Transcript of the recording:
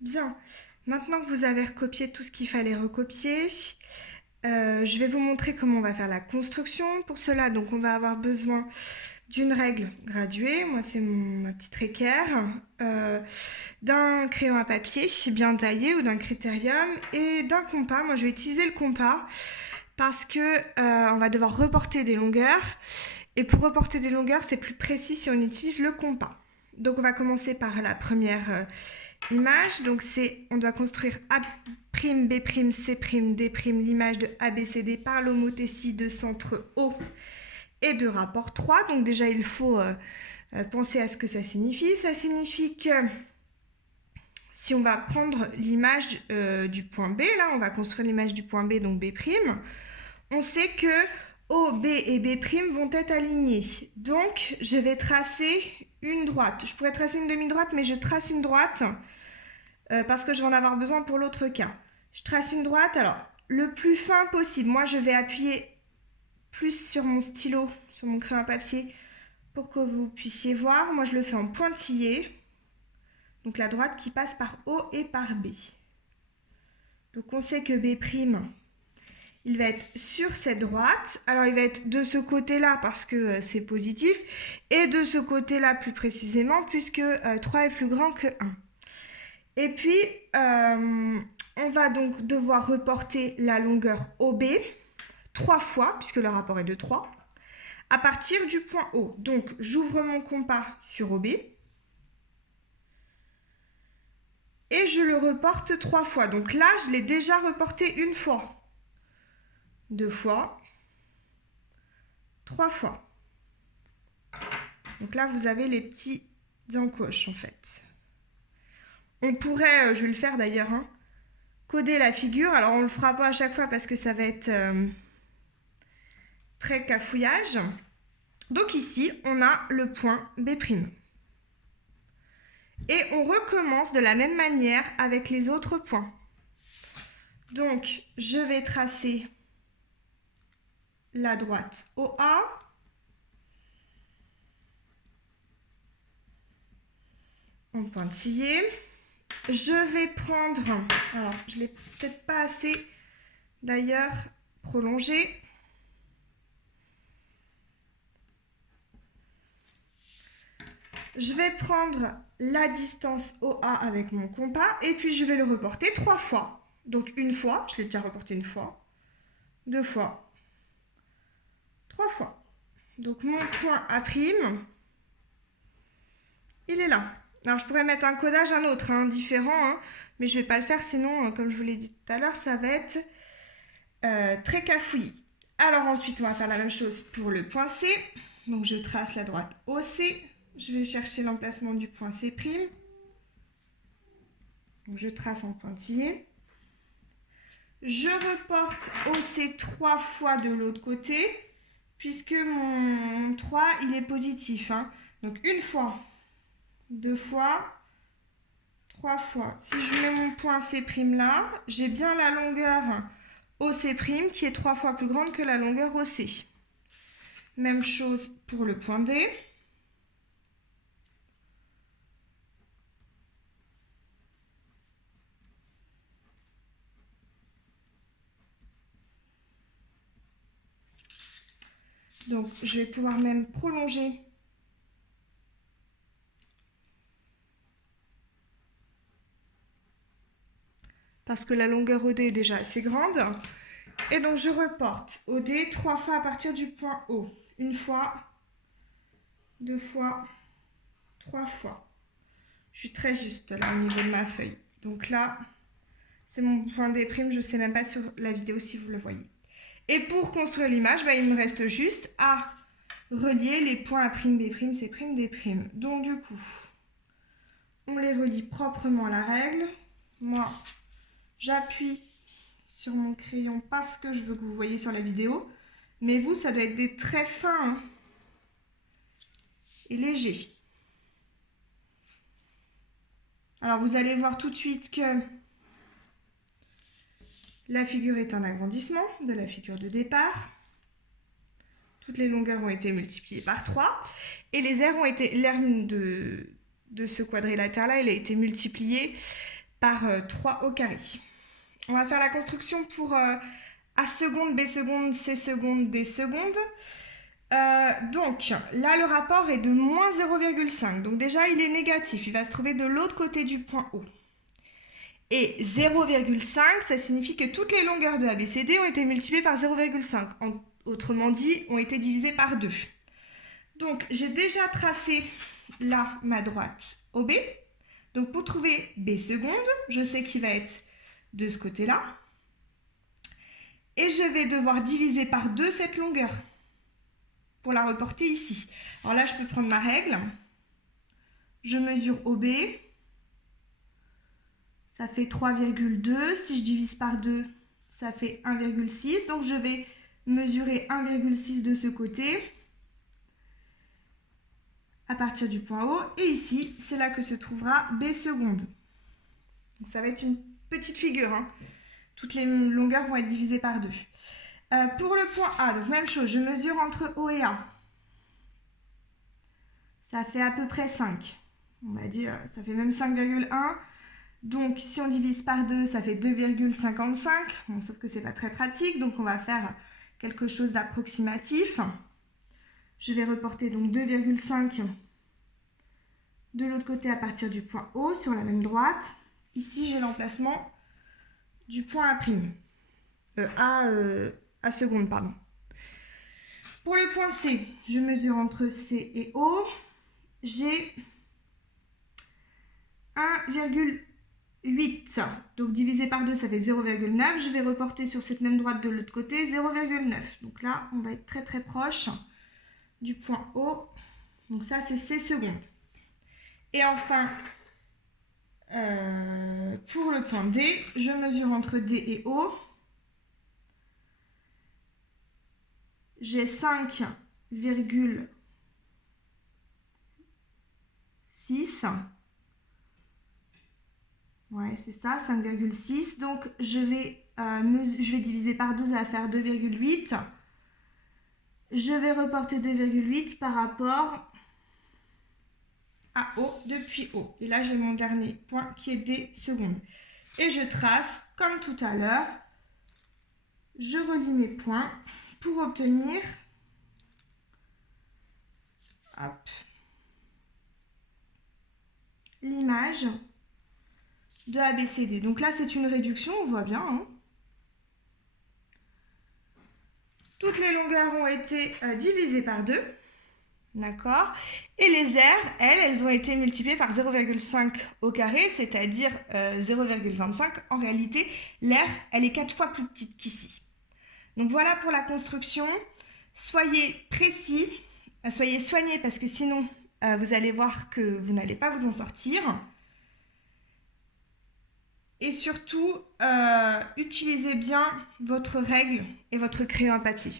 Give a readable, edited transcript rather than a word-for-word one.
Bien, maintenant que vous avez recopié tout ce qu'il fallait recopier, je vais vous montrer comment on va faire la construction. Pour cela, donc, on va avoir besoin d'une règle graduée, moi c'est ma petite équerre, d'un crayon à papier bien taillé ou d'un critérium et d'un compas. Moi je vais utiliser le compas parce que on va devoir reporter des longueurs et pour reporter des longueurs c'est plus précis si on utilise le compas. Donc on va commencer par la première image. Donc on doit construire A', B', C', D', l'image de ABCD par l'homothétie de centre O et de rapport 3. Donc déjà il faut penser à ce que ça signifie. Ça signifie que si on va prendre l'image du point B, là on va construire l'image du point B, donc B', on sait que O, B et B' vont être alignés. Donc je vais tracer une droite. Je pourrais tracer une demi-droite, mais je trace une droite parce que je vais en avoir besoin pour l'autre cas. Je trace une droite, alors le plus fin possible. Moi je vais appuyer plus sur mon stylo, sur mon crayon à papier, pour que vous puissiez voir. Moi, je le fais en pointillé. Donc, la droite qui passe par O et par B. Donc, on sait que B', il va être sur cette droite. Alors, il va être de ce côté-là parce que c'est positif. Et de ce côté-là, plus précisément, puisque 3 est plus grand que 1. Et puis, on va donc devoir reporter la longueur OB 3 fois, puisque le rapport est de 3. À partir du point O. Donc, j'ouvre mon compas sur OB et je le reporte 3 fois. Donc là, je l'ai déjà reporté une fois, 2 fois, 3 fois. Donc là, vous avez les petits encoches en fait. On pourrait, je vais le faire d'ailleurs, coder la figure. Alors, on ne le fera pas à chaque fois parce que ça va être très cafouillage. Donc ici, on a le point B'. Et on recommence de la même manière avec les autres points. Donc, je vais tracer la droite OA. En pointillé. Je vais prendre, alors je ne l'ai peut-être pas assez d'ailleurs prolongé. Je vais prendre la distance OA avec mon compas et puis je vais le reporter 3 fois. Donc une fois, je l'ai déjà reporté une fois, 2 fois, 3 fois. Donc mon point A', il est là. Alors je pourrais mettre un codage, un autre, différent, mais je ne vais pas le faire, sinon, comme je vous l'ai dit tout à l'heure, ça va être très cafouillis. Alors ensuite, on va faire la même chose pour le point C. Donc je trace la droite OC. Je vais chercher l'emplacement du point C'. Donc je trace en pointillé. Je reporte OC 3 fois de l'autre côté, puisque mon 3, il est positif. Donc une fois, 2 fois, 3 fois. Si je mets mon point C' là, j'ai bien la longueur OC' qui est 3 fois plus grande que la longueur OC. Même chose pour le point D. Donc, je vais pouvoir même prolonger parce que la longueur OD est déjà assez grande. Et donc, je reporte OD 3 fois à partir du point O. Une fois, 2 fois, 3 fois. Je suis très juste là au niveau de ma feuille. Donc là, c'est mon point D'. Je ne sais même pas sur la vidéo si vous le voyez. Et pour construire l'image, il me reste juste à relier les points A', B', C', D'. Donc du coup, on les relie proprement à la règle. Moi, j'appuie sur mon crayon parce que je veux que vous voyez sur la vidéo. Mais vous, ça doit être des traits fins et légers. Alors, vous allez voir tout de suite que la figure est un agrandissement de la figure de départ. Toutes les longueurs ont été multipliées par 3. Et les aires ont été... L'aire de ce quadrilatère-là, elle a été multipliée par 3 au carré. On va faire la construction pour A seconde, B seconde, C seconde, D seconde. Donc là, le rapport est de moins 0,5. Donc déjà, il est négatif. Il va se trouver de l'autre côté du point O. Et 0,5, ça signifie que toutes les longueurs de ABCD ont été multipliées par 0,5. Autrement dit, ont été divisées par 2. Donc, j'ai déjà tracé là ma droite OB. Donc, pour trouver B seconde, je sais qu'il va être de ce côté-là. Et je vais devoir diviser par 2 cette longueur pour la reporter ici. Alors là, je peux prendre ma règle. Je mesure OB. Ça fait 3,2. Si je divise par 2, ça fait 1,6. Donc, je vais mesurer 1,6 de ce côté à partir du point O. Et ici, c'est là que se trouvera B seconde. Donc, ça va être une petite figure. Hein. Toutes les longueurs vont être divisées par 2. Pour le point A, donc même chose, je mesure entre O et A. Ça fait à peu près 5. On va dire, ça fait même 5,1. Donc, si on divise par 2, ça fait 2,55. Bon, sauf que ce n'est pas très pratique, donc on va faire quelque chose d'approximatif. Je vais reporter donc 2,5 de l'autre côté à partir du point O sur la même droite. Ici, j'ai l'emplacement du point A seconde, pardon. Pour le point C, je mesure entre C et O. J'ai 1,8. Donc divisé par 2, ça fait 0,9. Je vais reporter sur cette même droite de l'autre côté 0,9. Donc là, on va être très très proche du point O. Donc ça, c'est C seconde. Et enfin, pour le point D, je mesure entre D et O. J'ai 5,6. Ouais, c'est ça, 5,6. Donc, je vais diviser par 2, ça va faire 2,8. Je vais reporter 2,8 par rapport à O depuis O. Et là, j'ai mon dernier point qui est D seconde. Et je trace, comme tout à l'heure, je relie mes points pour obtenir l'image de ABCD. Donc là, c'est une réduction, on voit bien. Hein. Toutes les longueurs ont été divisées par 2. D'accord. Et les aires, elles ont été multipliées par 0,5 au carré, c'est-à-dire 0,25. En réalité, l'aire, elle est 4 fois plus petite qu'ici. Donc voilà pour la construction. Soyez précis, soyez soignés parce que sinon, vous allez voir que vous n'allez pas vous en sortir. Et surtout, utilisez bien votre règle et votre crayon à papier.